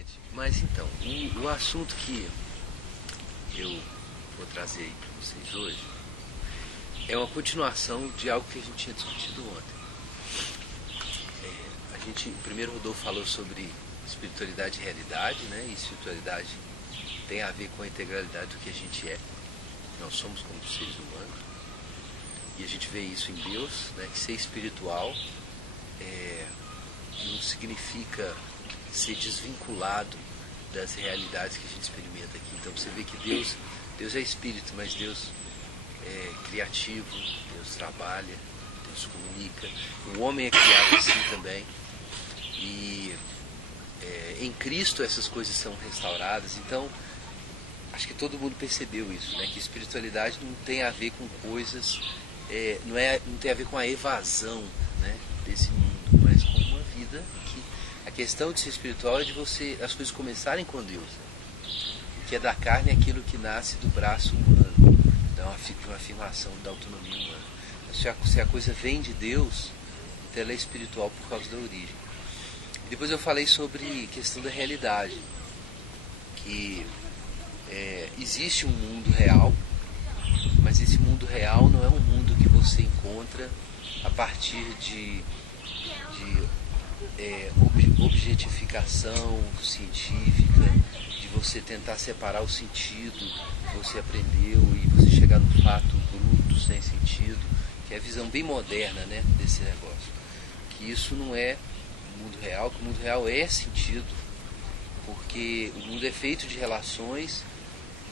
Gente, mas então, o assunto que eu vou trazer aí para vocês hoje é uma continuação de algo que a gente tinha discutido ontem. A gente, primeiro o Rodolfo falou sobre espiritualidade e realidade, né? E espiritualidade tem a ver com a integralidade do que a gente é. Nós somos como seres humanos. E a gente vê isso em Deus, né? Que ser espiritual não significa ser desvinculado das realidades que a gente experimenta aqui. Então você vê que Deus é espírito, mas Deus é criativo, Deus trabalha, Deus comunica. O homem é criado assim também. E em Cristo essas coisas são restauradas. Então, acho que todo mundo percebeu isso, né? Que espiritualidade não tem a ver com coisas, não tem a ver com a evasão, né, desse mundo, mas com uma vida que a questão de ser espiritual é de as coisas começarem com Deus. Né? O que é da carne é aquilo que nasce do braço humano, então uma afirmação da autonomia humana. Se a coisa vem de Deus, então ela é espiritual por causa da origem. E depois eu falei sobre questão da realidade, que existe um mundo real, mas esse mundo real não é um mundo que você encontra a partir de objetificação científica, de você tentar separar o sentido que você aprendeu e você chegar no fato bruto, sem sentido, que é a visão bem moderna, né, desse negócio. Que isso não é o mundo real, que o mundo real é sentido, porque o mundo é feito de relações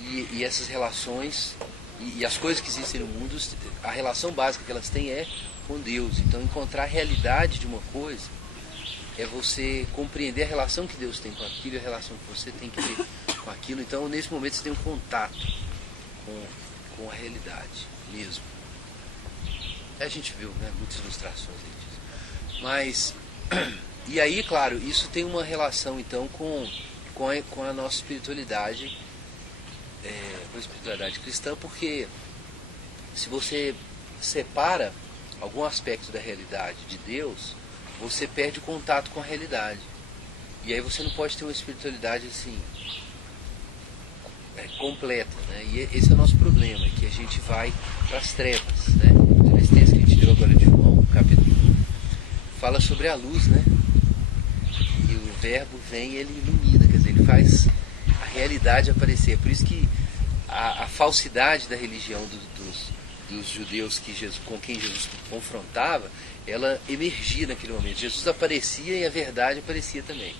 e essas relações e as coisas que existem no mundo, a relação básica que elas têm é com Deus. Então encontrar a realidade de uma coisa é você compreender a relação que Deus tem com aquilo e a relação que você tem que ter com aquilo. Então nesse momento você tem um contato com a realidade mesmo. A gente viu, né, muitas ilustrações aí disso. Mas, e aí, claro, isso tem uma relação então com a nossa espiritualidade, com a espiritualidade cristã, porque se você separa algum aspecto da realidade de Deus, você perde o contato com a realidade. E aí você não pode ter uma espiritualidade assim completa, né? E esse é o nosso problema, que a gente vai para as trevas, né? Esse texto que a gente deu agora de João, capítulo 1, fala sobre a luz, né? E o verbo vem e ele ilumina, quer dizer, ele faz a realidade aparecer. É por isso que a falsidade da religião dos judeus com quem Jesus confrontava, ela emergia naquele momento. Jesus aparecia e a verdade aparecia também.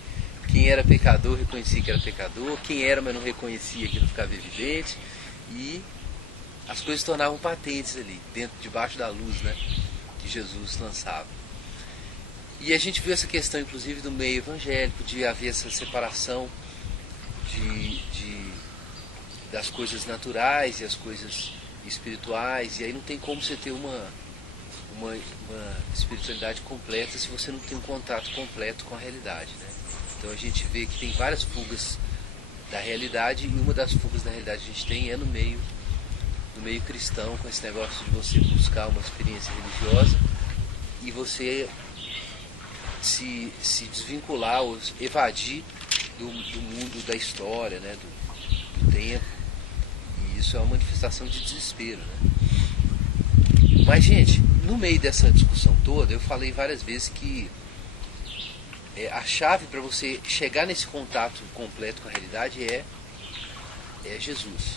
Quem era pecador reconhecia que era pecador, quem era mas não reconhecia que não ficava evidente, e as coisas se tornavam patentes ali, debaixo da luz, né, que Jesus lançava. E a gente viu essa questão inclusive do meio evangélico, de haver essa separação das coisas naturais e as coisas espirituais, e aí não tem como você ter uma espiritualidade completa se você não tem um contato completo com a realidade, né? Então a gente vê que tem várias fugas da realidade, e uma das fugas da realidade que a gente tem é no meio cristão, com esse negócio de você buscar uma experiência religiosa e você se desvincular ou evadir do mundo da história, né, do tempo. E isso é uma manifestação de desespero, né? Mas, gente, no meio dessa discussão toda, eu falei várias vezes que a chave para você chegar nesse contato completo com a realidade é Jesus.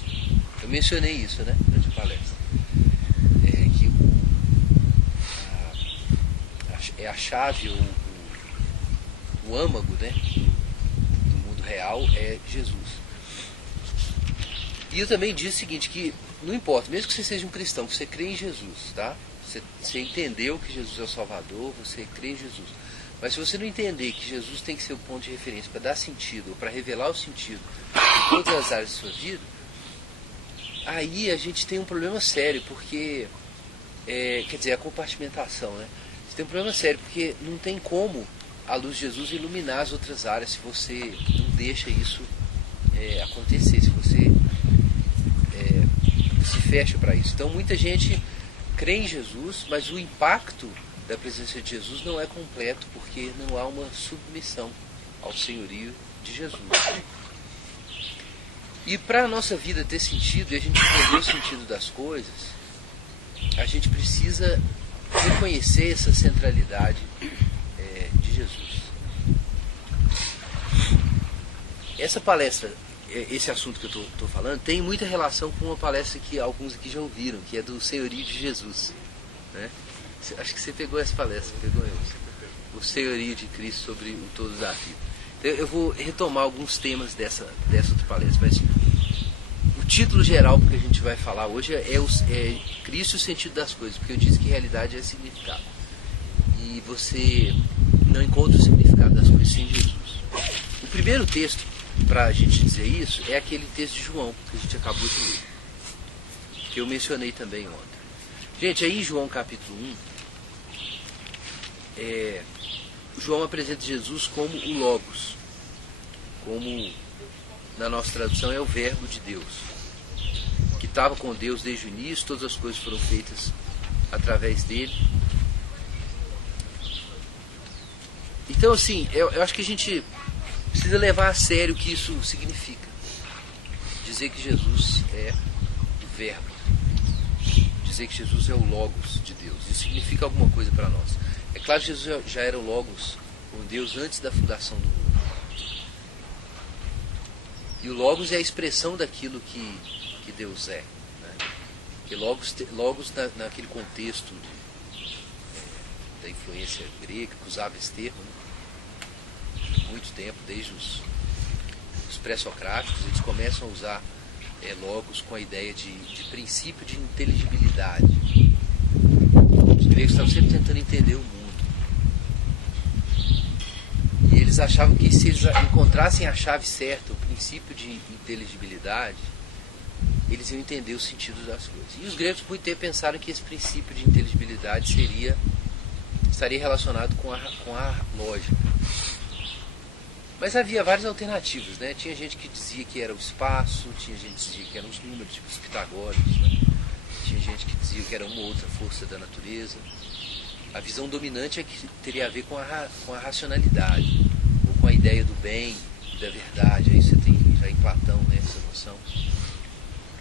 Eu mencionei isso, né, durante a palestra. Que a chave, o âmago, né, do mundo real é Jesus. E eu também disse o seguinte, que não importa, mesmo que você seja um cristão, que você crê em Jesus, tá? Você entendeu que Jesus é o Salvador, você crê em Jesus. Mas se você não entender que Jesus tem que ser o ponto de referência para dar sentido, ou para revelar o sentido em todas as áreas da sua vida, aí a gente tem um problema sério, porque, quer dizer, a compartimentação, né? Você tem um problema sério, porque não tem como a luz de Jesus iluminar as outras áreas se você não deixa isso acontecer, se você se fecha para isso. Então muita gente crê em Jesus, mas o impacto da presença de Jesus não é completo, porque não há uma submissão ao senhorio de Jesus. E para a nossa vida ter sentido e a gente entender o sentido das coisas, a gente precisa reconhecer essa centralidade de Jesus. Essa palestra, esse assunto que eu estou falando, tem muita relação com uma palestra que alguns aqui já ouviram, que é do Senhorio de Jesus. Né? Acho que você pegou essa palestra, pegou eu. O Senhorio de Cristo sobre o todo da vida. Então, eu vou retomar alguns temas dessa outra palestra, mas o título geral que a gente vai falar hoje é Cristo e o sentido das coisas, porque eu disse que realidade é significado. E você não encontra o significado das coisas sem Jesus. O primeiro texto para a gente dizer isso é aquele texto de João, que a gente acabou de ler, que eu mencionei também ontem. Gente, aí em João capítulo 1, João apresenta Jesus como o Logos, como na nossa tradução é o Verbo de Deus, que estava com Deus desde o início, todas as coisas foram feitas através dele. Então, assim, eu acho que a gente precisa levar a sério o que isso significa. Dizer que Jesus é o Verbo. Dizer que Jesus é o Logos de Deus. Isso significa alguma coisa para nós. É claro que Jesus já era o Logos com Deus antes da fundação do mundo. E o Logos é a expressão daquilo que Deus é. Né? Porque Logos naquele contexto da influência grega, que usava esse termo, né? Muito tempo, desde os pré-socráticos, eles começam a usar Logos com a ideia de princípio de inteligibilidade. Os gregos estavam sempre tentando entender o mundo. E eles achavam que se eles encontrassem a chave certa, o princípio de inteligibilidade, eles iam entender o sentido das coisas. E os gregos, por muito tempo, pensaram que esse princípio de inteligibilidade estaria relacionado com a lógica. Mas havia várias alternativas, né? Tinha gente que dizia que era o espaço, tinha gente que dizia que eram os números, tipo os pitagóricos, né? Tinha gente que dizia que era uma outra força da natureza. A visão dominante é que teria a ver com a racionalidade, ou com a ideia do bem e da verdade. Aí você tem já em Platão, né, essa noção.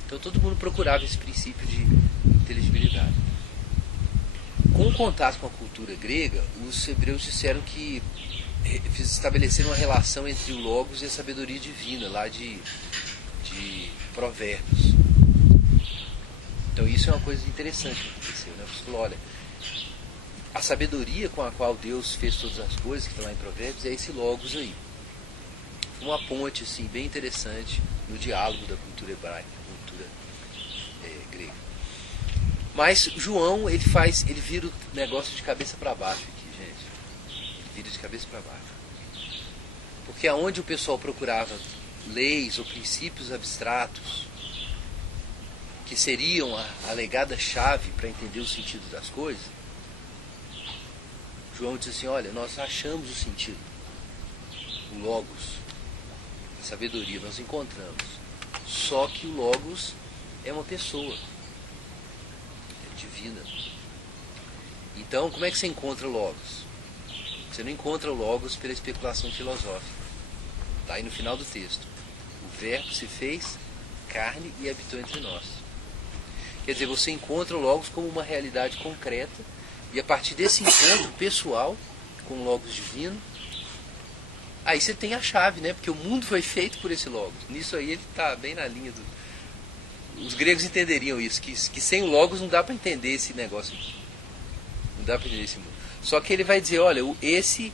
Então todo mundo procurava esse princípio de inteligibilidade. Com o contato com a cultura grega, os hebreus disseram que estabeleceram uma relação entre o Logos e a sabedoria divina, lá de Provérbios. Então isso é uma coisa interessante que aconteceu, né? Você falou, olha, a sabedoria com a qual Deus fez todas as coisas, que está lá em Provérbios, é esse Logos aí. Uma ponte assim, bem interessante no diálogo da cultura hebraica, da cultura grega. Mas João, ele vira o negócio de cabeça para baixo aqui, gente. Vira de cabeça para baixo. Porque aonde o pessoal procurava leis ou princípios abstratos que seriam a alegada chave para entender o sentido das coisas, João diz assim, olha, nós achamos o sentido, o Logos, a sabedoria, nós encontramos. Só que o Logos é uma pessoa, é divina. Então, como é que você encontra o Logos? Você não encontra o Logos pela especulação filosófica. Está aí no final do texto. O Verbo se fez carne e habitou entre nós. Quer dizer, você encontra o Logos como uma realidade concreta, e a partir desse encontro pessoal com o Logos divino, aí você tem a chave, né? Porque o mundo foi feito por esse Logos. Nisso aí ele está bem na linha do... Os gregos entenderiam isso, que sem o Logos não dá para entender esse negócio aqui. Não dá para entender esse mundo. Só que ele vai dizer, olha, esse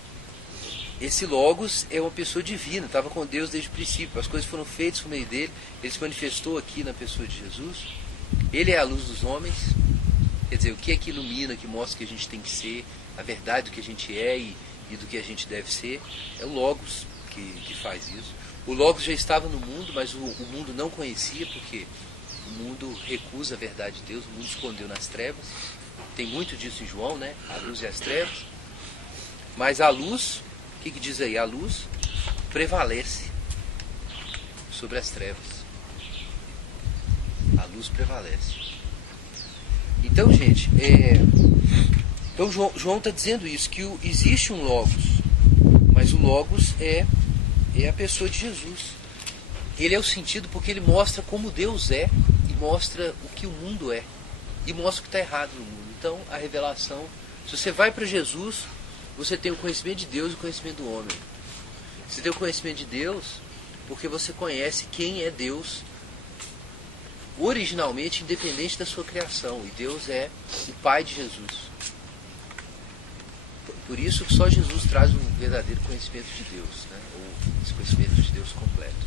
Logos é uma pessoa divina, estava com Deus desde o princípio, as coisas foram feitas por meio dele, ele se manifestou aqui na pessoa de Jesus, ele é a luz dos homens, quer dizer, o que é que ilumina, que mostra que a gente tem que ser, a verdade do que a gente é e do que a gente deve ser, é o Logos que faz isso. O Logos já estava no mundo, mas o mundo não conhecia, porque o mundo recusa a verdade de Deus, o mundo escondeu nas trevas. Tem muito disso em João, né? A luz e as trevas. Mas a luz, o que diz aí? A luz prevalece sobre as trevas. A luz prevalece. Então, gente, então João está dizendo isso, que existe um Logos, mas o Logos é é a pessoa de Jesus. Ele é o sentido porque ele mostra como Deus é e mostra o que o mundo é e mostra o que está errado no mundo. Então, a revelação, se você vai para Jesus, você tem o conhecimento de Deus e o conhecimento do homem. Você tem o conhecimento de Deus porque você conhece quem é Deus originalmente, independente da sua criação. E Deus é o Pai de Jesus. Por isso que só Jesus traz um verdadeiro conhecimento de Deus, né? Ou esse conhecimento de Deus completo.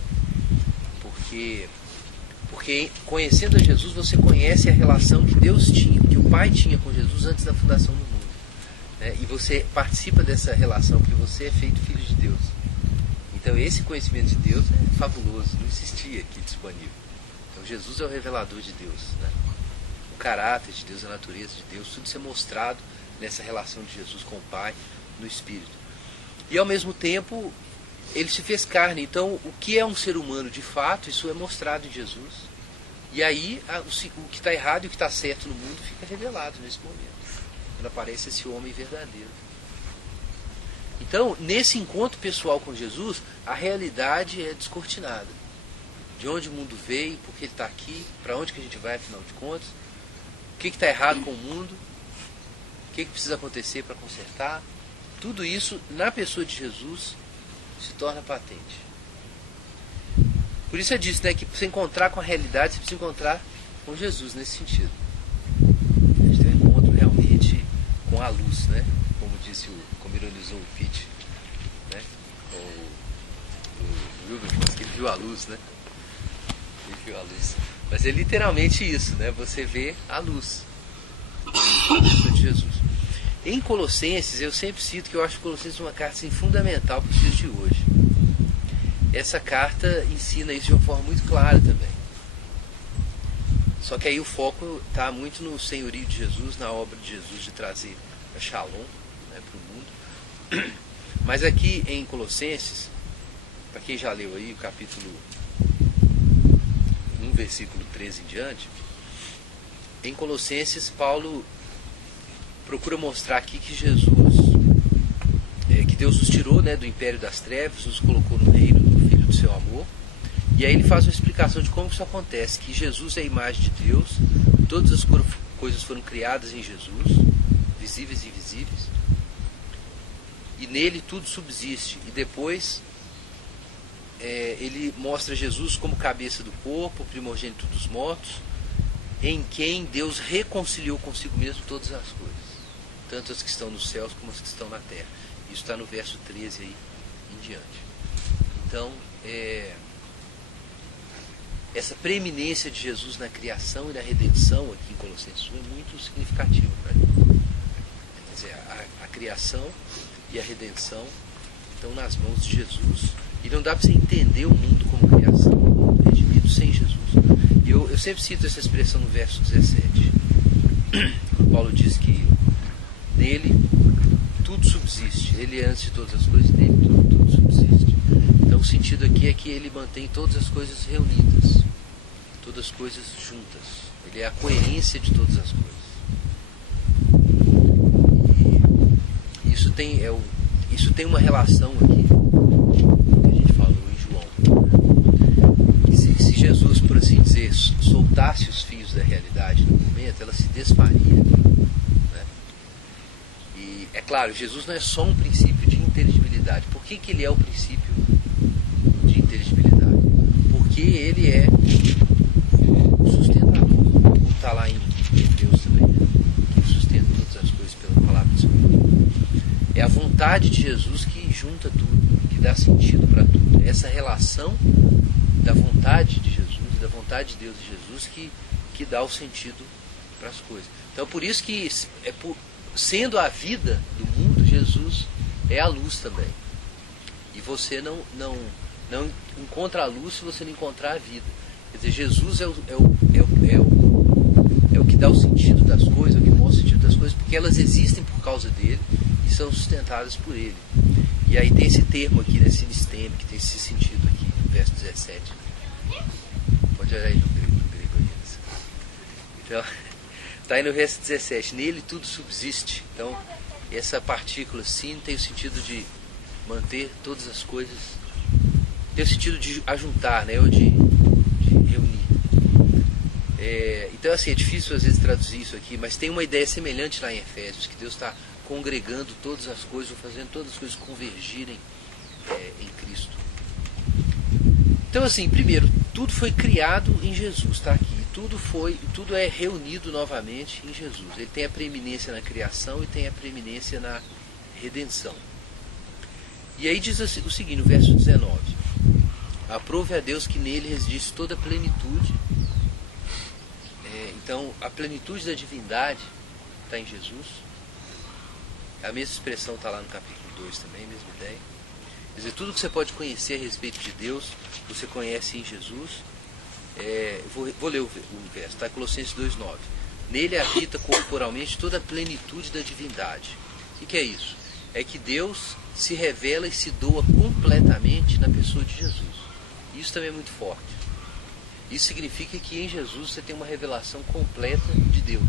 Porque conhecendo a Jesus, você conhece a relação que Deus tinha, que o Pai tinha com Jesus antes da fundação do mundo. Né? E você participa dessa relação, porque você é feito filho de Deus. Então esse conhecimento de Deus é fabuloso, não existia aqui disponível. Então Jesus é o revelador de Deus. Né? O caráter de Deus, a natureza de Deus, tudo isso é mostrado nessa relação de Jesus com o Pai, no Espírito. E ao mesmo tempo, ele se fez carne. Então, o que é um ser humano de fato, isso é mostrado em Jesus. E aí, o que está errado e o que está certo no mundo fica revelado nesse momento. Quando aparece esse homem verdadeiro. Então, nesse encontro pessoal com Jesus, a realidade é descortinada. De onde o mundo veio, por que ele está aqui, para onde que a gente vai, afinal de contas. O que está errado com o mundo. O que precisa acontecer para consertar. Tudo isso, na pessoa de Jesus, se torna patente. Por isso é disso, né, que para você encontrar com a realidade, você precisa encontrar com Jesus nesse sentido. A gente tem um encontro realmente com a luz, né? Como ironizou o Pitt, né? O Wilberforce, que ele viu a luz, né? Ele viu a luz. Mas é literalmente isso, né? Você vê a luz de Jesus. Em Colossenses, eu sempre cito que eu acho Colossenses uma carta assim, fundamental para os dias de hoje. Essa carta ensina isso de uma forma muito clara também. Só que aí o foco está muito no senhorio de Jesus, na obra de Jesus de trazer a Shalom, né, para o mundo. Mas aqui em Colossenses, para quem já leu aí o capítulo 1, versículo 13 em diante, em Colossenses, Paulo procura mostrar aqui que Jesus, que Deus nos tirou, né, do império das trevas, nos colocou no reino do Filho do seu amor. E aí ele faz uma explicação de como isso acontece, que Jesus é a imagem de Deus, todas as coisas foram criadas em Jesus, visíveis e invisíveis, e nele tudo subsiste. E depois ele mostra Jesus como cabeça do corpo, primogênito dos mortos, em quem Deus reconciliou consigo mesmo todas as coisas, tanto as que estão nos céus como as que estão na terra. Isso está no verso 13 aí em diante. Então, essa preeminência de Jesus na criação e na redenção aqui em Colossenses 1 é muito significativa para mim. Quer dizer, a criação e a redenção estão nas mãos de Jesus. E não dá para você entender o mundo como criação, redimido, sem Jesus. E eu sempre cito essa expressão no verso 17. Quando Paulo diz que nele tudo subsiste. Ele é antes de todas as coisas, nele tudo subsiste. Então o sentido aqui é que ele mantém todas as coisas reunidas, todas as coisas juntas. Ele é a coerência de todas as coisas. E isso tem uma relação aqui, que a gente falou em João. Se Jesus, por assim dizer, soltasse os fios da realidade no momento, ela se desfaria. Né? E é claro, Jesus não é só um princípio de inteligibilidade. Por que ele é o princípio de inteligibilidade? Porque ele é o sustentador, como está lá em Deus também, né? Que sustenta todas as coisas pela palavra do Senhor. É a vontade de Jesus que junta tudo, que dá sentido para tudo. É essa relação da vontade de Jesus, da vontade de Deus e Jesus que dá o sentido para as coisas. Então por isso que, sendo a vida do mundo, Jesus é a luz também. E você não encontra a luz se você não encontrar a vida. Quer dizer, Jesus é o que dá o sentido das coisas, é o que mostra o sentido das coisas, porque elas existem por causa dele e são sustentadas por ele. E aí tem esse termo aqui, né, sinisteme, que tem esse sentido aqui, no verso 17. Pode olhar aí no grego aí. Então, está aí no verso 17. Nele tudo subsiste. Então, essa partícula sin tem o sentido de manter todas as coisas tem o sentido de ajuntar, né? Ou de reunir. Então assim, é difícil às vezes traduzir isso aqui, mas tem uma ideia semelhante lá em Efésios, que Deus está congregando todas as coisas, ou fazendo todas as coisas convergirem em Cristo. Então assim, primeiro, tudo foi criado em Jesus, está aqui. Tudo é reunido novamente em Jesus. Ele tem a preeminência na criação e tem a preeminência na redenção. E aí diz o seguinte, no verso 19: aprove a Deus que nele residisse toda a plenitude. Então, a plenitude da divindade está em Jesus. A mesma expressão está lá no capítulo 2 também, a mesma ideia. Quer dizer, tudo que você pode conhecer a respeito de Deus, você conhece em Jesus. Vou ler o verso, está em Colossenses 2,9. Nele habita corporalmente toda a plenitude da divindade. O que é isso? É que Deus se revela e se doa completamente na pessoa de Jesus. Isso também é muito forte. Isso significa que em Jesus você tem uma revelação completa de Deus.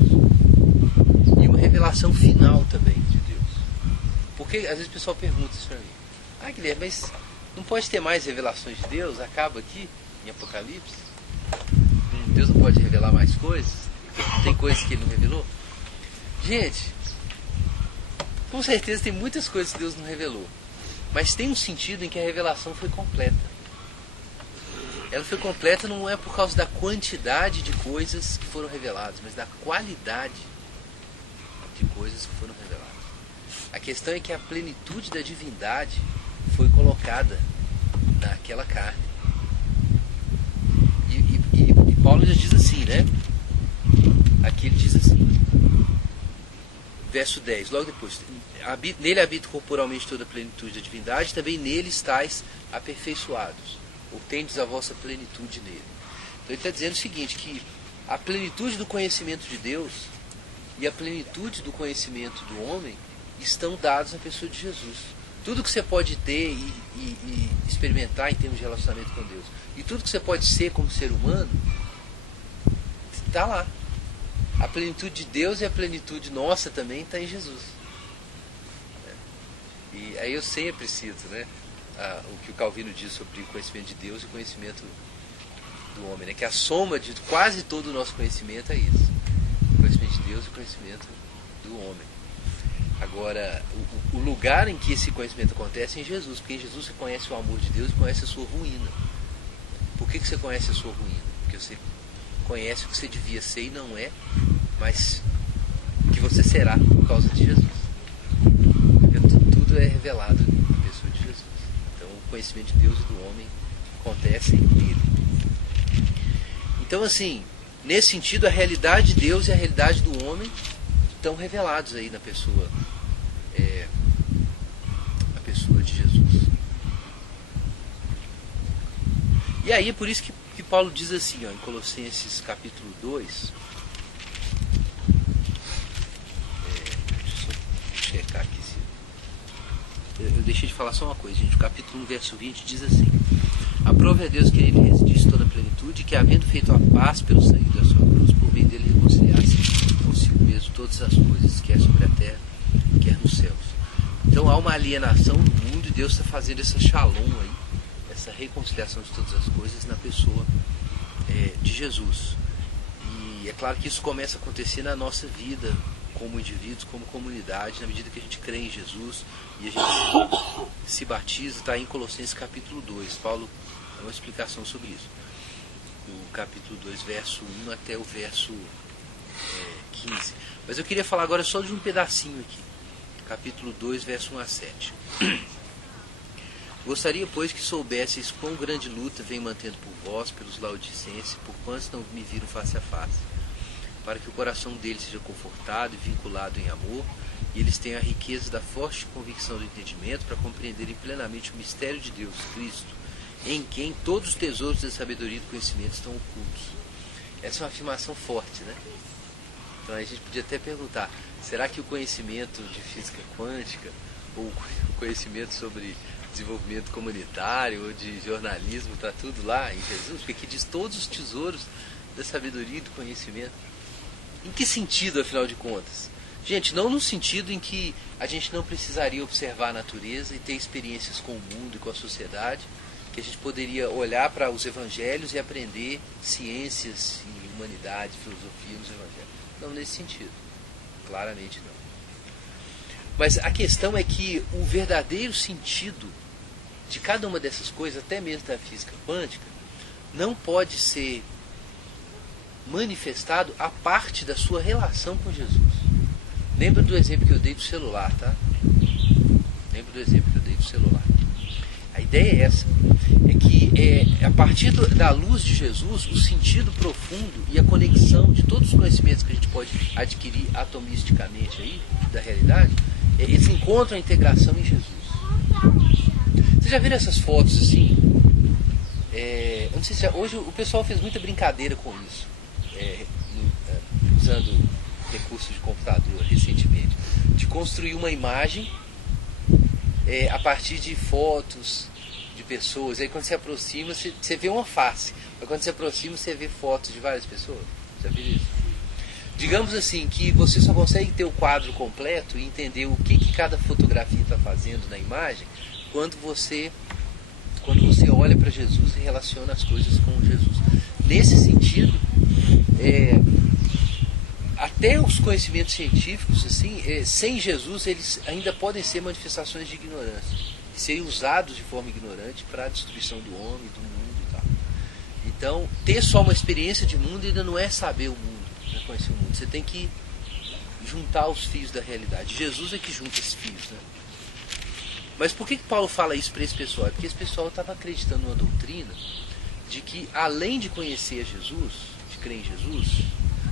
E uma revelação final também de Deus. Porque às vezes o pessoal pergunta isso para mim. Guilherme, mas não pode ter mais revelações de Deus? Acaba aqui em Apocalipse? Deus não pode revelar mais coisas? Tem coisas que Ele não revelou? Gente, com certeza tem muitas coisas que Deus não revelou. Mas tem um sentido em que a revelação foi completa. Ela foi completa não é por causa da quantidade de coisas que foram reveladas, mas da qualidade de coisas que foram reveladas. A questão é que a plenitude da divindade foi colocada naquela carne. E Paulo já diz assim, né? Aqui ele diz assim, verso 10, logo depois: nele habita corporalmente toda a plenitude da divindade, também nele estáis aperfeiçoados, ou tendes a vossa plenitude nele. Então ele está dizendo o seguinte, que a plenitude do conhecimento de Deus e a plenitude do conhecimento do homem estão dados na pessoa de Jesus. Tudo que você pode ter e experimentar em termos de relacionamento com Deus, e tudo que você pode ser como ser humano, está lá. A plenitude de Deus e a plenitude nossa também está em Jesus. E aí eu sempre cito, né, o que o Calvino diz sobre o conhecimento de Deus e o conhecimento do homem, né, que a soma de quase todo o nosso conhecimento é isso: o conhecimento de Deus e o conhecimento do homem. Agora, o lugar em que esse conhecimento acontece é em Jesus, porque em Jesus você conhece o amor de Deus e conhece a sua ruína. Por que você conhece a sua ruína? Porque você conhece o que você devia ser e não é, mas que você será por causa de Jesus. Tudo é revelado na pessoa de Jesus. Então o conhecimento de Deus e do homem acontece nele. Então assim, nesse sentido, a realidade de Deus e a realidade do homem estão revelados aí na pessoa, a pessoa de Jesus. E aí é por isso que Paulo diz assim, ó, em Colossenses capítulo 2, deixa eu só checar aqui. Eu deixei de falar só uma coisa, gente. O capítulo 1, verso 20 diz assim: aprove a Deus que nele residisse toda a plenitude, que havendo feito a paz pelo sangue da sua cruz, por meio dele reconciliasse consigo mesmo todas as coisas, quer sobre a terra, quer nos céus. Então há uma alienação no mundo e Deus está fazendo essa shalom aí, essa reconciliação de todas as coisas na pessoa de Jesus. E é claro que isso começa a acontecer na nossa vida como indivíduos, como comunidade, na medida que a gente crê em Jesus e a gente se batiza. Está em Colossenses capítulo 2. Paulo dá uma explicação sobre isso. Do capítulo 2, verso 1 até o verso 15. Mas eu queria falar agora só de um pedacinho aqui. Capítulo 2, verso 1 a 7. Gostaria, pois, que soubesseis quão grande luta vem mantendo por vós, pelos laodicenses, por quantos não me viram face a face, para que o coração deles seja confortado e vinculado em amor, e eles tenham a riqueza da forte convicção do entendimento, para compreenderem plenamente o mistério de Deus, Cristo, em quem todos os tesouros da sabedoria e do conhecimento estão ocultos. Essa é uma afirmação forte, né? Então a gente podia até perguntar, será que o conhecimento de física quântica, ou o conhecimento sobre desenvolvimento comunitário ou de jornalismo, está tudo lá em Jesus? Porque aqui diz todos os tesouros da sabedoria e do conhecimento. Em que sentido, afinal de contas? Gente, não no sentido em que a gente não precisaria observar a natureza e ter experiências com o mundo e com a sociedade que a gente poderia olhar para os evangelhos e aprender ciências e humanidade, filosofia nos evangelhos. Não nesse sentido, claramente não. Mas a questão é que o verdadeiro sentido de cada uma dessas coisas, até mesmo da física quântica, não pode ser manifestado a parte da sua relação com Jesus. Lembra do exemplo que eu dei do celular, tá? Lembra do exemplo que eu dei do celular. A ideia é essa, é que a partir da luz de Jesus, o sentido profundo e a conexão de todos os conhecimentos que a gente pode adquirir atomisticamente aí, da realidade, eles encontram a integração em Jesus. Vocês já viram essas fotos assim? Eu não sei se hoje o pessoal fez muita brincadeira com isso, usando recursos de computador recentemente, de construir uma imagem a partir de fotos de pessoas. Aí quando você aproxima, você vê uma face, mas quando você aproxima, você vê fotos de várias pessoas. Já viu isso? Digamos assim, que você só consegue ter o quadro completo e entender o que cada fotografia está fazendo na imagem quando você olha para Jesus e relaciona as coisas com Jesus. Nesse sentido, até os conhecimentos científicos, assim, sem Jesus, eles ainda podem ser manifestações de ignorância, e serem usados de forma ignorante para a destruição do homem, do mundo e tal. Então, ter só uma experiência de mundo ainda não é saber o mundo, não é conhecer o mundo. Você tem que juntar os fios da realidade. Jesus é que junta esses fios, né? Mas por que Paulo fala isso para esse pessoal? É porque esse pessoal estava acreditando numa doutrina de que, além de conhecer Jesus, de crer em Jesus,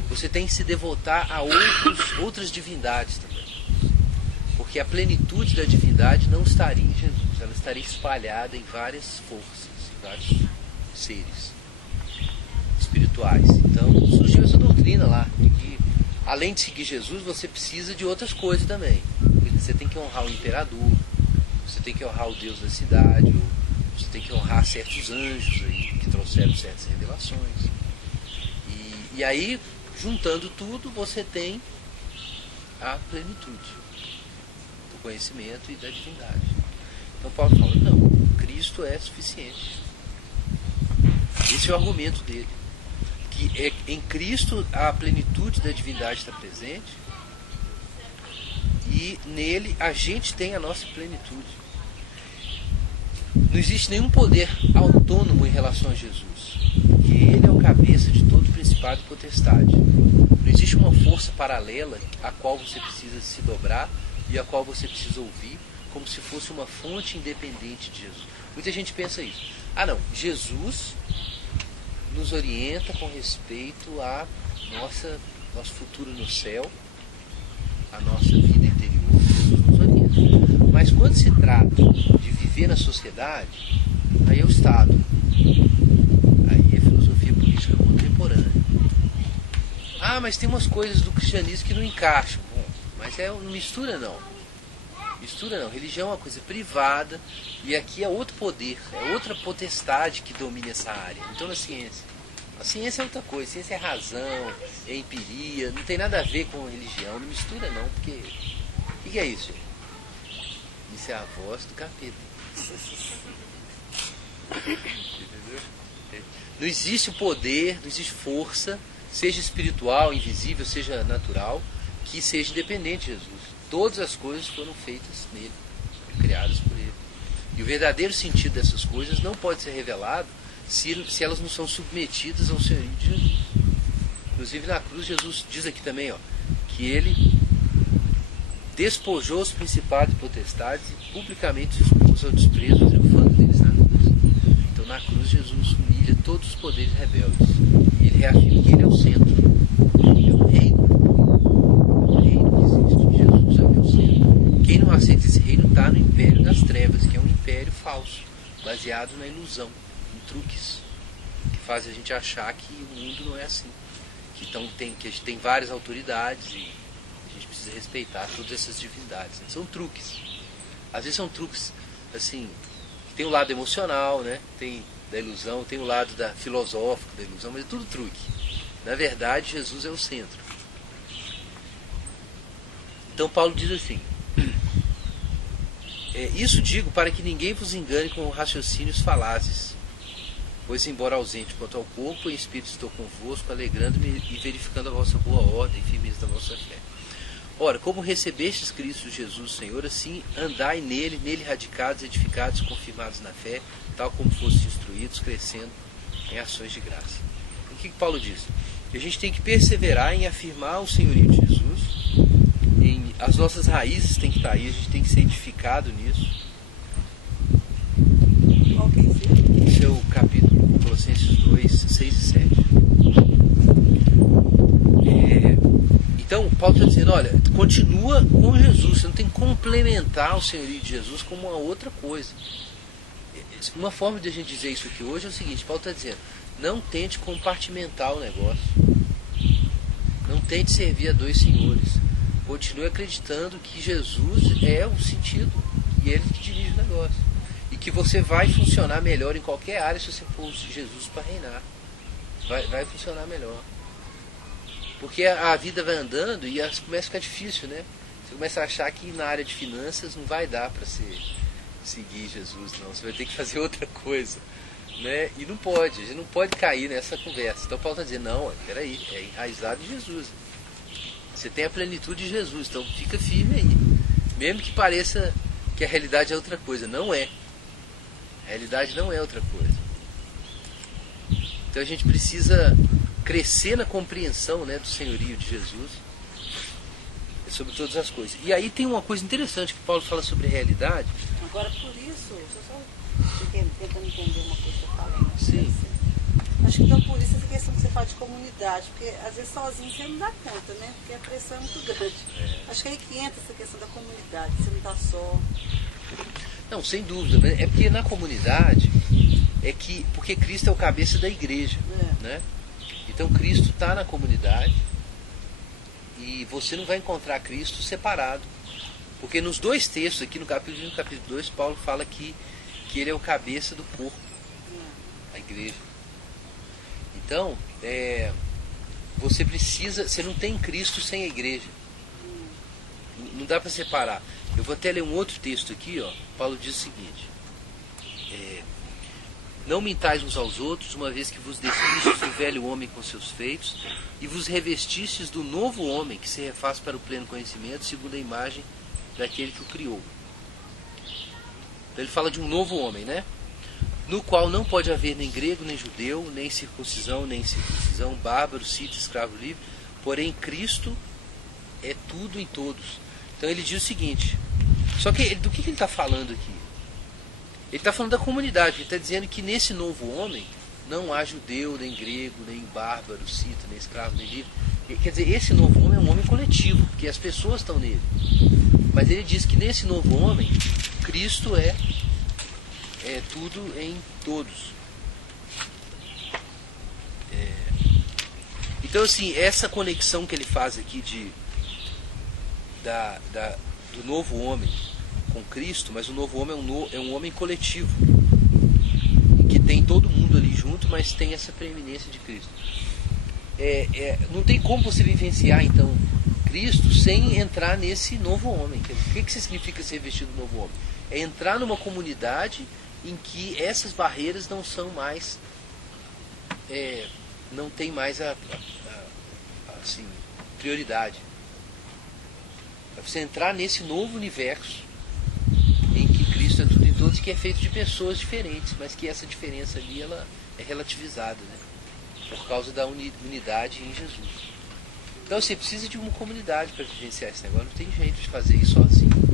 você tem que se devotar a outras divindades também. Porque a plenitude da divindade não estaria em Jesus, ela estaria espalhada em várias forças, em vários seres espirituais. Então surgiu essa doutrina lá, de que além de seguir Jesus, você precisa de outras coisas também. Você tem que honrar o imperador, você tem que honrar o Deus da cidade, ou você tem que honrar certos anjos aí, que trouxeram certas revelações. E aí, juntando tudo, você tem a plenitude do conhecimento e da divindade. Então Paulo fala, não, Cristo é suficiente. Esse é o argumento dele. Que em Cristo a plenitude da divindade está presente, e nele a gente tem a nossa plenitude. Não existe nenhum poder autônomo em relação a Jesus, porque ele é o cabeça de todo principado e potestade. Não existe uma força paralela a qual você precisa se dobrar e a qual você precisa ouvir, como se fosse uma fonte independente de Jesus. Muita gente pensa isso. Não, Jesus nos orienta com respeito a nosso futuro no céu, a nossa vida interior. Jesus nos orienta. Mas quando se trata de viver na sociedade, aí é o Estado. Aí é filosofia política contemporânea. Mas tem umas coisas do cristianismo que não encaixam. Bom, mas não mistura não. Mistura não. Religião é uma coisa privada e aqui é outro poder, é outra potestade que domina essa área. Então na ciência. A ciência é outra coisa. A ciência é razão, é empiria, não tem nada a ver com religião. Não mistura não, porque... O que é isso, gente? Isso é a voz do capeta. Entendeu? Não existe poder, não existe força, seja espiritual, invisível, seja natural, que seja independente de Jesus. Todas as coisas foram feitas nele, criadas por ele. E o verdadeiro sentido dessas coisas não pode ser revelado se elas não são submetidas ao senhorio de Jesus. Inclusive na cruz, Jesus diz aqui também, que ele despojou os principados e potestades e publicamente expôs ao desprezo, triunfando deles na cruz. Então na cruz Jesus humilha todos os poderes rebeldes. E ele reafirma que ele é o centro. Ele é o reino. O reino que existe. Jesus é o meu centro. Quem não aceita esse reino está no império das trevas, que é um império falso, baseado na ilusão, em truques, que faz a gente achar que o mundo não é assim. Que a gente tem várias autoridades e a gente precisa respeitar todas essas divindades. São truques. Às vezes são truques, assim, tem o lado emocional, né? Tem da ilusão, tem o lado filosófico da ilusão, mas é tudo truque. Na verdade, Jesus é o centro. Então Paulo diz assim, Isso digo para que ninguém vos engane com raciocínios falazes. Pois, embora ausente quanto ao corpo, em espírito estou convosco, alegrando-me e verificando a vossa boa ordem e firmeza da vossa fé. Ora, como recebestes Cristo Jesus, Senhor, assim andai nele radicados, edificados, confirmados na fé, tal como fostes instruídos, crescendo em ações de graça. O que Paulo diz? Que a gente tem que perseverar em afirmar o senhorio de Jesus, as nossas raízes têm que estar aí, a gente tem que ser edificado nisso. Esse é o capítulo Colossenses 2, 6 e 7. Então, Paulo está dizendo, olha, continua com Jesus, você não tem que complementar o senhorio de Jesus com uma outra coisa. Uma forma de a gente dizer isso aqui hoje é o seguinte, Paulo está dizendo, não tente compartimentar o negócio. Não tente servir a dois senhores. Continue acreditando que Jesus é o sentido e ele que dirige o negócio. E que você vai funcionar melhor em qualquer área se você pôr Jesus para reinar. Vai funcionar melhor. Porque a vida vai andando e começa a ficar difícil, né? Você começa a achar que na área de finanças não vai dar para você seguir Jesus, não. Você vai ter que fazer outra coisa, né? E não pode, a gente não pode cair nessa conversa. Então Paulo está dizendo, não, peraí, é enraizado em Jesus. Você tem a plenitude de Jesus, então fica firme aí. Mesmo que pareça que a realidade é outra coisa, não é. A realidade não é outra coisa. Então a gente precisa crescer na compreensão, né, do senhorio de Jesus sobre todas as coisas. E aí tem uma coisa interessante que Paulo fala sobre realidade. Agora, por isso, só tentando entender uma coisa que eu falei. Sim. Acho que então por isso essa questão que você fala de comunidade, porque às vezes sozinho você não dá conta, né? Porque a pressão é muito grande. Acho que é aí que entra essa questão da comunidade, você não está só. Não, sem dúvida. É porque na comunidade, porque Cristo é o cabeça da igreja, né? Então Cristo está na comunidade e você não vai encontrar Cristo separado. Porque nos dois textos, aqui no capítulo 1 e no capítulo 2, Paulo fala que ele é o cabeça do corpo, a igreja. Então, você não tem Cristo sem a igreja. Não dá para separar. Eu vou até ler um outro texto aqui, ó. Paulo diz o seguinte: não mintais uns aos outros, uma vez que vos despistes do velho homem com seus feitos, e vos revestistes do novo homem, que se refaz para o pleno conhecimento, segundo a imagem daquele que o criou. Então ele fala de um novo homem, né? No qual não pode haver nem grego, nem judeu, nem circuncisão, nem incircuncisão, bárbaro, cita, escravo livre, porém Cristo é tudo em todos. Então ele diz o seguinte, só que do que ele está falando aqui? Ele está falando da comunidade, ele está dizendo que nesse novo homem não há judeu, nem grego, nem bárbaro, cita, nem escravo, nem livre. Quer dizer, esse novo homem é um homem coletivo, porque as pessoas estão nele. Mas ele diz que nesse novo homem, Cristo é tudo em todos. Então, assim, essa conexão que ele faz aqui do novo homem com Cristo, mas o novo homem é um homem coletivo, que tem todo mundo ali junto, mas tem essa preeminência de Cristo. Não tem como você vivenciar, então, Cristo sem entrar nesse novo homem. O que significa ser vestido do novo homem? É entrar numa comunidade em que essas barreiras não são mais, não tem mais assim, prioridade. É você entrar nesse novo universo em que Cristo é tudo em todos, que é feito de pessoas diferentes, mas que essa diferença ali ela é relativizada, né? Por causa da unidade em Jesus. Então você precisa de uma comunidade para vivenciar esse negócio, não tem jeito de fazer isso sozinho.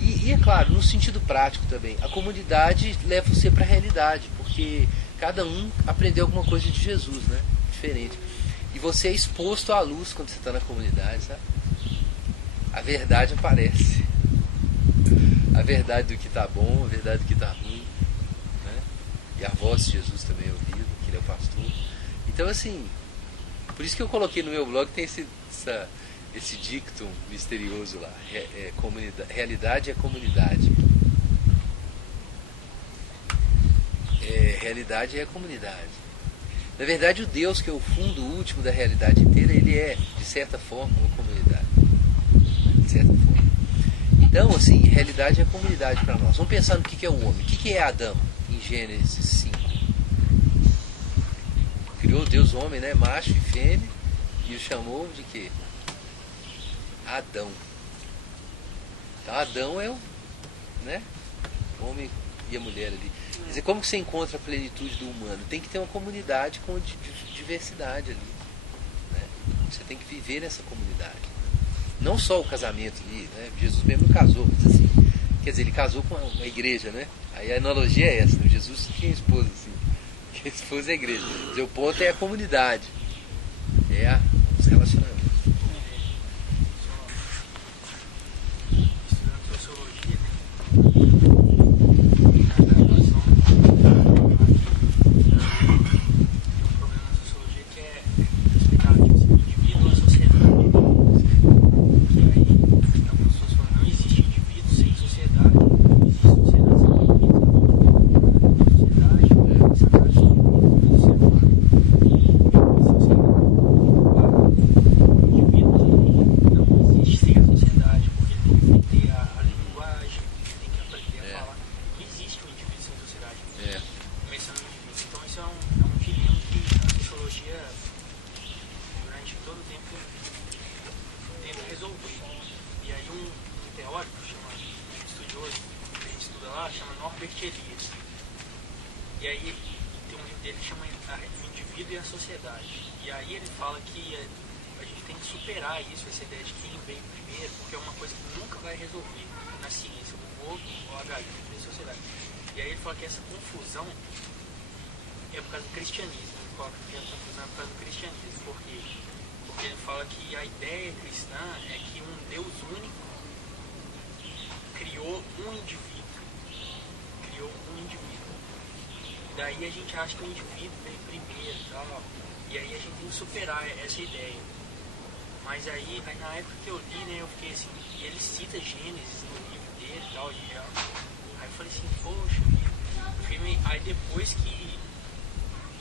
E é claro, no sentido prático também, a comunidade leva você para a realidade, porque cada um aprendeu alguma coisa de Jesus, né? Diferente. E você é exposto à luz quando você está na comunidade, sabe? A verdade aparece. A verdade do que está bom, a verdade do que está ruim, né? E a voz de Jesus também é ouvida, que ele é o pastor. Então, assim, por isso que eu coloquei no meu blog, tem esse dictum misterioso lá. Realidade é comunidade. Realidade é comunidade. Na verdade, o Deus, que é o fundo último da realidade inteira, ele é, de certa forma, uma comunidade. De certa forma. Então, assim, realidade é a comunidade para nós. Vamos pensar no que é o homem. O que é Adão, em Gênesis 5? Criou Deus o homem, né? Macho e fêmea, e o chamou de quê? Adão. Então, Adão é o, né? O homem e a mulher ali. Quer dizer, como que você encontra a plenitude do humano? Tem que ter uma comunidade com diversidade ali, né? Você tem que viver nessa comunidade. Não só o casamento ali, né? Jesus mesmo não casou, mas assim, quer dizer, ele casou com uma igreja, né? Aí a analogia é essa, né? Jesus tinha esposa, assim, que a esposa é a igreja. Quer dizer, o ponto é a comunidade, é os relacionamentos. Estudando sociologia, na graduação, tem um problema na sociologia que é explicar tipo, assim, o indivíduo à sociedade. E aí, algumas pessoas falam, não existe indivíduo sem sociedade, não existe sociedade sem indivíduo. Sociedade, sacanagem de indivíduo, ser humano, o indivíduo não existe sem a sociedade, porque ele tem que ter a linguagem, ele tem que aprender a falar. Não existe um indivíduo sem sociedade, começando no indivíduo. Então isso é um dilema que a sociologia, durante todo o tempo, tenta resolver. E aí um teórico, um estudioso, que a gente estuda lá, chama Norbert Elias. E aí tem um livro dele que chama O Indivíduo e a Sociedade. E aí ele fala que a gente tem que superar isso, essa ideia de quem veio primeiro, porque é uma coisa que nunca vai resolver na ciência, o ovo ou a galinha, a sociedade. E aí ele fala que essa confusão é por causa do cristianismo. Ele fala que a confusão é por causa do cristianismo. Por quê? Porque ele fala que a ideia cristã é que um Deus único criou um indivíduo. E daí a gente acha que o indivíduo veio primeiro e tal. E aí a gente tem que superar essa ideia. Mas aí na época que eu li, né, eu fiquei assim, e ele cita Gênesis no livro dele e tal, aí eu falei assim, poxa, aí depois que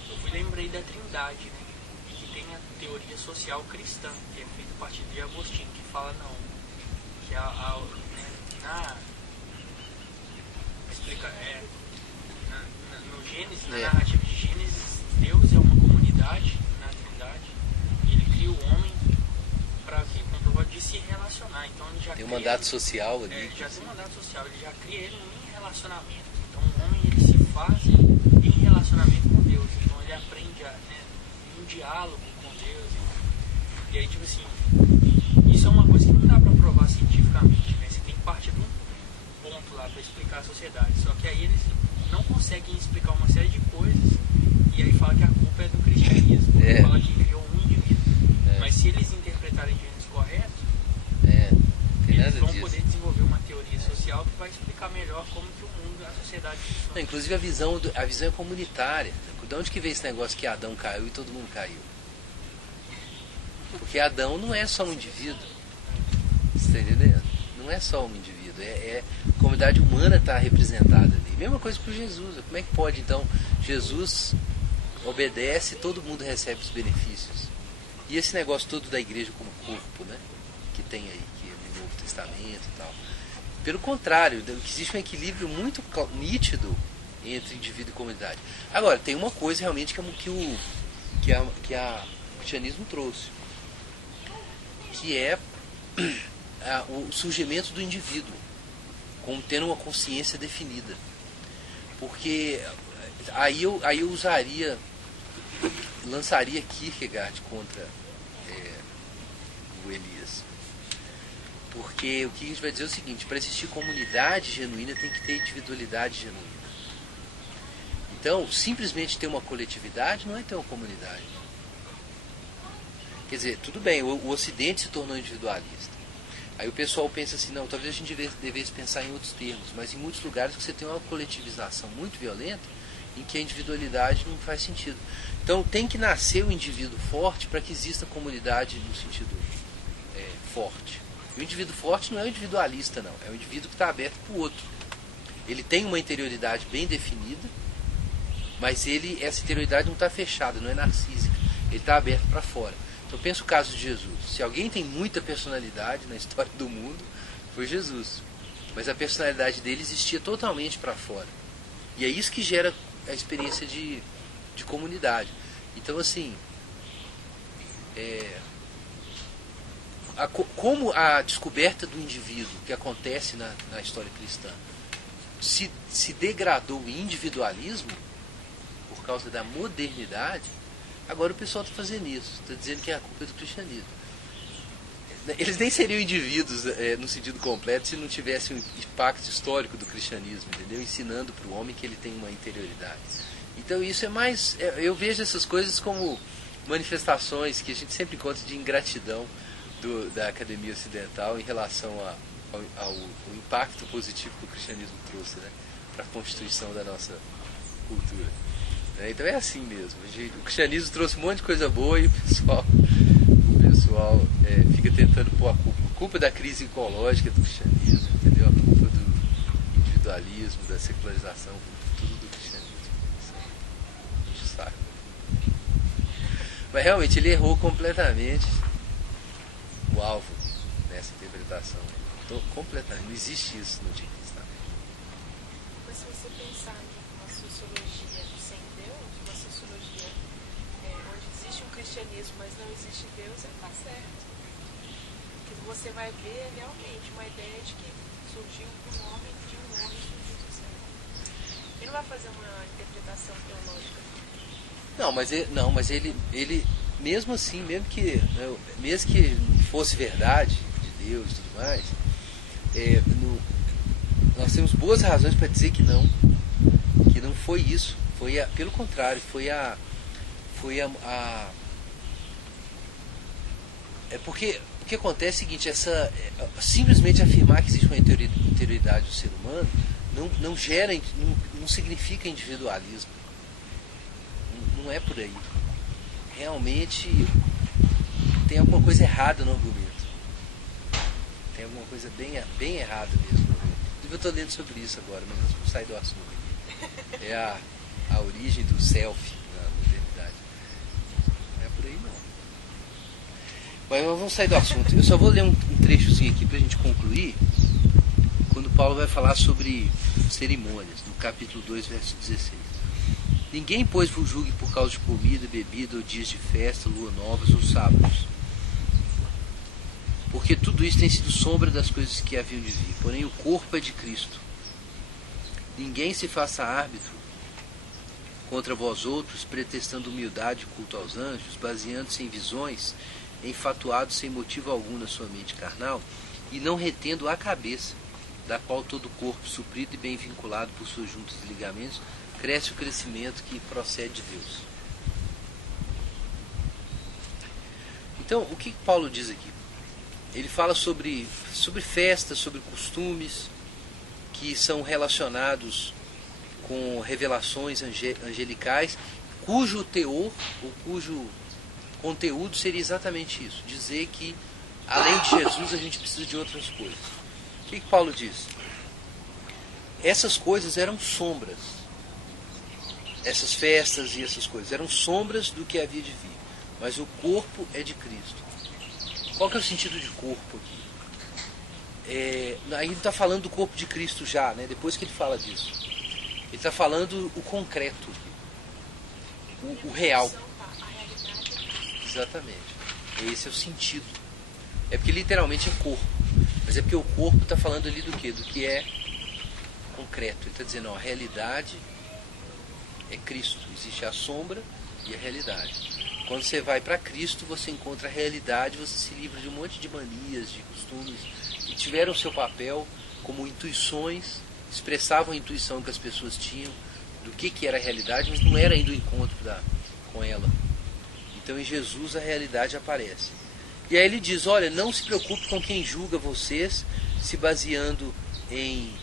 eu lembrei da Trindade, né, e que tem a teoria social cristã, que é feita a partir de Agostinho, que fala não, que no Gênesis, na narrativa de Gênesis, Deus é uma comunidade na Trindade, e ele cria o homem para comprovar de se relacionar. Então ele já tem um mandato social ali. Já tem um mandato social, ele já cria ele em relacionamento. Então o homem ele se faz em relacionamento com Deus. Então ele aprende um diálogo com Deus. E aí tipo assim, isso é uma coisa que não dá para provar cientificamente, né? Você tem que partir de um ponto lá para explicar a sociedade. Só que aí eles não conseguem explicar uma série de coisas e aí fala que a culpa é do cristianismo. Fala que criou um indivíduo. Mas se eles interpretarem Gênesis correto, eles vão poder desenvolver uma teoria social que vai explicar melhor como que o mundo, a sociedade funciona. Não, inclusive a visão é comunitária. De onde que veio esse negócio que Adão caiu e todo mundo caiu? Porque Adão não é só um indivíduo. Você está entendendo? Não é só um indivíduo. A comunidade humana está representada ali. Mesma coisa para Jesus. Como é que pode, então, Jesus obedece e todo mundo recebe os benefícios? E esse negócio todo da igreja como corpo, né? Que tem aí, que é no Novo Testamento e tal. Pelo contrário, existe um equilíbrio muito nítido entre indivíduo e comunidade. Agora, tem uma coisa realmente que o cristianismo trouxe, que é o surgimento do indivíduo, como tendo uma consciência definida. Porque aí eu lançaria Kierkegaard contra o Elias. Porque o que a gente vai dizer é o seguinte: para existir comunidade genuína tem que ter individualidade genuína. Então, simplesmente ter uma coletividade não é ter uma comunidade. Quer dizer, tudo bem, o Ocidente se tornou individualista. Aí o pessoal pensa assim, não, talvez a gente devesse pensar em outros termos, mas em muitos lugares você tem uma coletivização muito violenta em que a individualidade não faz sentido. Então tem que nascer o indivíduo forte para que exista comunidade no sentido forte. E o indivíduo forte não é o individualista, não, é o indivíduo que está aberto para o outro. Ele tem uma interioridade bem definida, mas essa interioridade não está fechada, não é narcísica, ele está aberto para fora. Então pensa o caso de Jesus. Se alguém tem muita personalidade na história do mundo, foi Jesus. mas a personalidade dele existia totalmente para fora. E é isso que gera a experiência de comunidade. Então, assim, como a descoberta do indivíduo que acontece na história cristã se degradou em individualismo por causa da modernidade, agora o pessoal está fazendo isso, está dizendo que é a culpa é do cristianismo. Eles nem seriam indivíduos no sentido completo se não tivesse um impacto histórico do cristianismo, entendeu? Ensinando para o homem que ele tem uma interioridade. Então isso é mais... eu vejo essas coisas como manifestações que a gente sempre encontra de ingratidão da academia ocidental em relação ao impacto positivo que o cristianismo trouxe, né, para a constituição da nossa cultura. Então é assim mesmo. O cristianismo trouxe um monte de coisa boa e o pessoal fica tentando pôr a culpa da crise ecológica do cristianismo, entendeu? A culpa do individualismo, da secularização, tudo do cristianismo. Isso é um saco. Mas realmente ele errou completamente o alvo nessa interpretação. Então, completamente. Não existe isso no dia cristão. Mas se você pensar numa sociologia sem Deus, uma sociologia onde existe um cristianismo, mas não existe Deus, está certo. Porque você vai ver realmente uma ideia de que surgiu de um homem surgiu do céu. Ele não vai fazer uma interpretação teológica. Mas ele mesmo assim, mesmo que fosse verdade de Deus e tudo mais, nós temos boas razões para dizer que não foi isso. Pelo contrário, porque o que acontece é o seguinte: simplesmente afirmar que existe uma interioridade do ser humano não significa individualismo. Não é por aí. Realmente tem alguma coisa errada no argumento. Tem alguma coisa bem errada mesmo no argumento. Eu estou lendo sobre isso agora, mas nós vamos sair do assunto aqui. É a origem do self na modernidade. Não é por aí não. Mas vamos sair do assunto. Eu só vou ler um trechozinho aqui para a gente concluir, quando Paulo vai falar sobre cerimônias, no capítulo 2, verso 16. Ninguém, pois, vos julgue por causa de comida, bebida, ou dias de festa, lua novas ou sábados. Porque tudo isso tem sido sombra das coisas que haviam de vir. Porém, o corpo é de Cristo. Ninguém se faça árbitro contra vós outros, pretextando humildade e culto aos anjos, baseando-se em visões, enfatuado sem motivo algum na sua mente carnal, e não retendo a cabeça, da qual todo o corpo, suprido e bem vinculado por seus juntos ligamentos, cresce o crescimento que procede de Deus. Então, o que Paulo diz aqui? Ele fala sobre festas, sobre costumes que são relacionados com revelações angelicais, cujo teor, ou cujo conteúdo seria exatamente isso: dizer que, além de Jesus, a gente precisa de outras coisas. O que Paulo diz? Essas coisas eram sombras. Essas festas e essas coisas eram sombras do que havia de vir, mas o corpo é de Cristo. Qual que é o sentido de corpo aqui? Aí ele está falando do corpo de Cristo já, né? Depois que ele fala disso. Ele está falando o concreto, o real. Exatamente. Esse é o sentido. É porque literalmente é corpo, mas é porque o corpo está falando ali do quê? Do que é concreto. Ele está dizendo, a realidade é Cristo. Existe a sombra e a realidade. Quando você vai para Cristo, você encontra a realidade, você se livra de um monte de manias, de costumes que tiveram seu papel como intuições, expressavam a intuição que as pessoas tinham do que era a realidade, mas não era ainda o encontro com ela. Então em Jesus a realidade aparece. E aí ele diz, olha, não se preocupe com quem julga vocês, se baseando em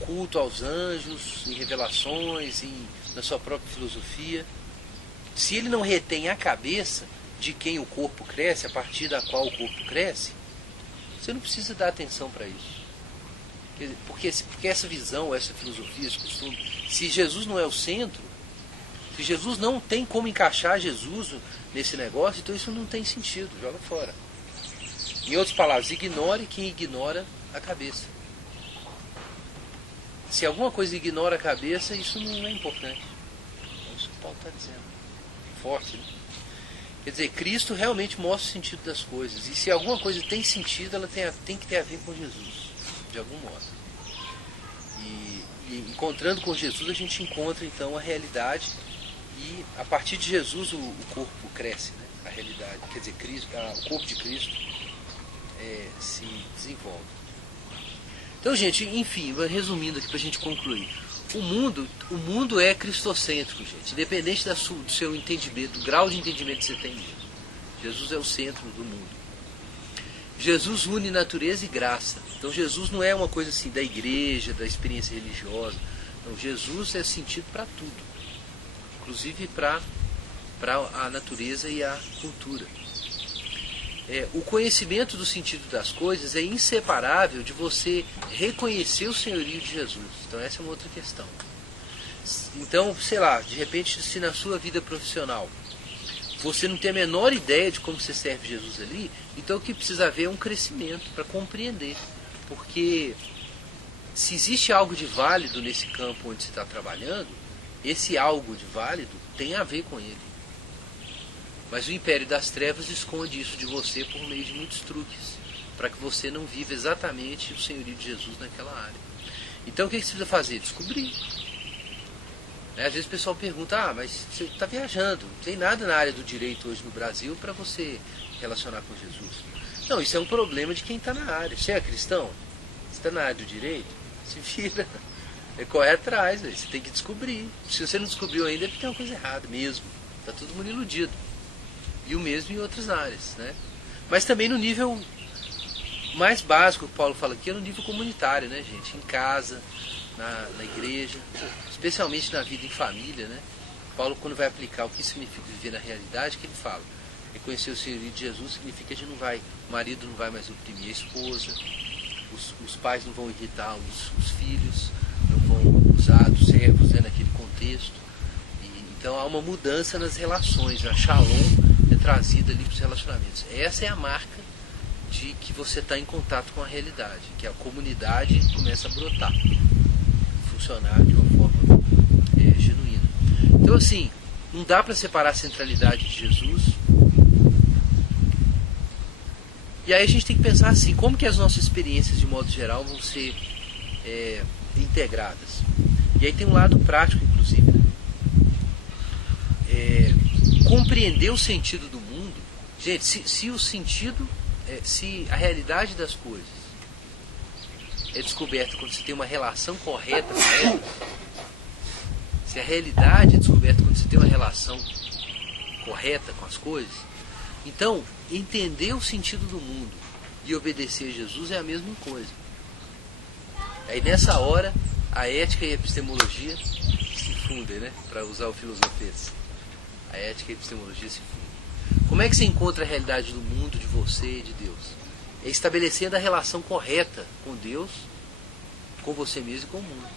culto aos anjos, em revelações, na sua própria filosofia. Se ele não retém a cabeça de quem o corpo cresce, a partir da qual o corpo cresce, você não precisa dar atenção para isso. Porque essa visão, essa filosofia, esse costume, se Jesus não é o centro, se Jesus não tem como encaixar Jesus nesse negócio, então isso não tem sentido, joga fora. Em outras palavras, ignore quem ignora a cabeça. se alguma coisa ignora a cabeça, isso não é importante. É isso que Paulo está dizendo. Forte, né? Quer dizer, Cristo realmente mostra o sentido das coisas. E se alguma coisa tem sentido, ela tem que ter a ver com Jesus, de algum modo. E encontrando com Jesus, a gente encontra então a realidade. E a partir de Jesus o corpo cresce, né? A realidade, quer dizer, o corpo de Cristo se desenvolve. Então, gente, enfim, resumindo aqui para a gente concluir. O mundo é cristocêntrico, gente, independente do seu entendimento, do grau de entendimento que você tem nele. Jesus é o centro do mundo. Jesus une natureza e graça. Então Jesus não é uma coisa assim da igreja, da experiência religiosa. Não, Jesus é sentido para tudo. Inclusive para a natureza e a cultura. O conhecimento do sentido das coisas é inseparável de você reconhecer o senhorio de Jesus. Então essa é uma outra questão. Então, sei lá, de repente, se na sua vida profissional você não tem a menor ideia de como você serve Jesus ali, então o que precisa haver é um crescimento para compreender. Porque se existe algo de válido nesse campo onde você está trabalhando, esse algo de válido tem a ver com ele. Mas o império das trevas esconde isso de você por meio de muitos truques, para que você não viva exatamente o senhorio de Jesus naquela área. Então o que você precisa fazer? Descobrir. Às vezes o pessoal pergunta, mas você está viajando, não tem nada na área do direito hoje no Brasil para você relacionar com Jesus. Não, isso é um problema de quem está na área. Você é cristão? Você está na área do direito? Se vira. Corre atrás, você tem que descobrir. Se você não descobriu ainda, é porque tem uma coisa errada mesmo. Está todo mundo iludido. E o mesmo em outras áreas, né? Mas também no nível mais básico que Paulo fala aqui, é no nível comunitário, né, gente? Em casa, na igreja, especialmente na vida em família, né? Paulo, quando vai aplicar o que significa viver na realidade, que ele fala, reconhecer o senhorio de Jesus significa que o marido não vai mais oprimir a esposa, os pais não vão irritar os filhos, não vão usar dos servos, né, naquele contexto. Então há uma mudança nas relações, a shalom é trazida ali para os relacionamentos. Essa é a marca de que você está em contato com a realidade, que a comunidade começa a brotar, funcionar de uma forma genuína. Então assim, não dá para separar a centralidade de Jesus. E aí a gente tem que pensar assim, como que as nossas experiências de modo geral vão ser integradas. E aí tem um lado prático, inclusive, né? Compreender o sentido do mundo. Gente, se o sentido, se a realidade das coisas é descoberta quando você tem uma relação correta com ela, se a realidade é descoberta quando você tem uma relação correta com as coisas, então entender o sentido do mundo e obedecer a Jesus é a mesma coisa. Aí nessa hora a ética e a epistemologia se fundem, né? Para usar o filosofês. A ética e a epistemologia se fundem. Como é que você encontra a realidade do mundo, de você e de Deus? É estabelecendo a relação correta com Deus, com você mesmo e com o mundo.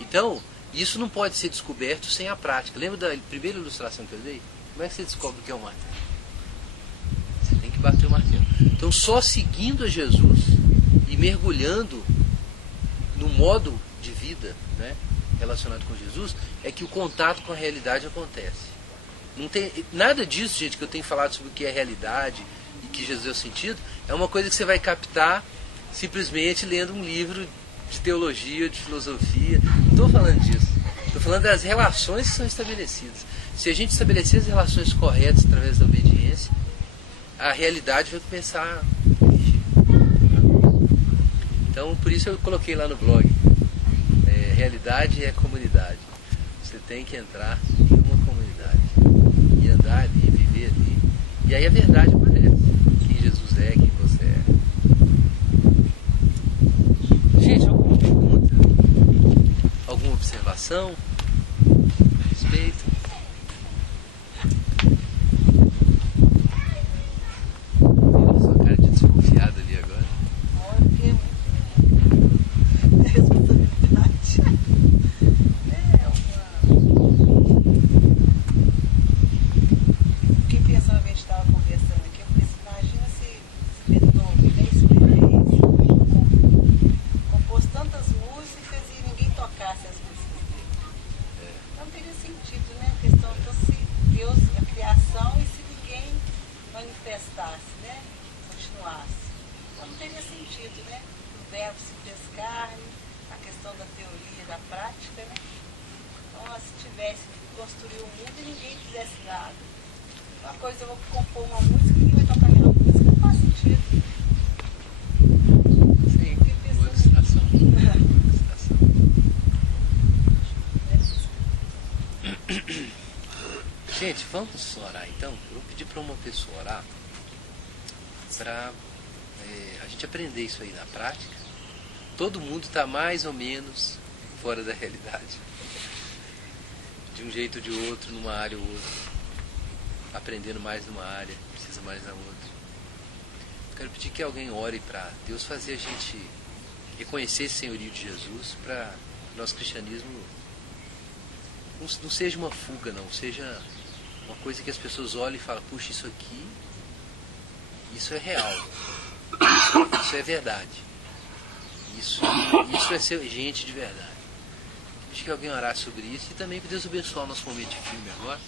Então, isso não pode ser descoberto sem a prática. Lembra da primeira ilustração que eu dei? Como é que você descobre o que é um martelo? Você tem que bater o martelo. Então, só seguindo a Jesus e mergulhando no modo de vida, né, relacionado com Jesus, é que o contato com a realidade acontece. Não tem nada disso, gente, que eu tenho falado sobre o que é realidade e que Jesus é o sentido, é uma coisa que você vai captar simplesmente lendo um livro de teologia, de filosofia. Não estou falando disso. Estou falando das relações que são estabelecidas. Se a gente estabelecer as relações corretas através da obediência, a realidade vai começar a corrigir. Então, por isso eu coloquei lá no blog. Realidade é comunidade. Você tem que entrar em uma comunidade e andar ali, viver ali. E aí a verdade aparece. Quem Jesus é, quem você é. Gente, alguma pergunta? Alguma observação a respeito? Olha sua cara de desconfiado ali agora. Compôs tantas músicas e ninguém tocava. sentido, né? A questão então, se Deus é a criação e se ninguém manifestasse, né? Continuasse. Então não teria sentido, né? O verbo se fez carne, a questão da teoria e da prática, né? Então, se tivesse que construir o mundo e ninguém fizesse nada. Uma coisa, eu vou compor uma música e ninguém vai tocar minha música, não faz sentido. Sim, boa ilustração. Gente, vamos orar então. Eu vou pedir para uma pessoa orar para a gente aprender isso aí na prática. Todo mundo está mais ou menos fora da realidade. De um jeito ou de outro, numa área ou outra. Aprendendo mais numa área, precisa mais na outra. Quero pedir que alguém ore para Deus fazer a gente reconhecer esse senhorio de Jesus, para que nosso cristianismo não seja uma fuga, não, seja uma coisa que as pessoas olhem e falam, puxa, isso aqui, isso é real, isso é verdade, isso é ser gente de verdade. Acho que alguém orar sobre isso e também que Deus abençoe o nosso momento de filme agora.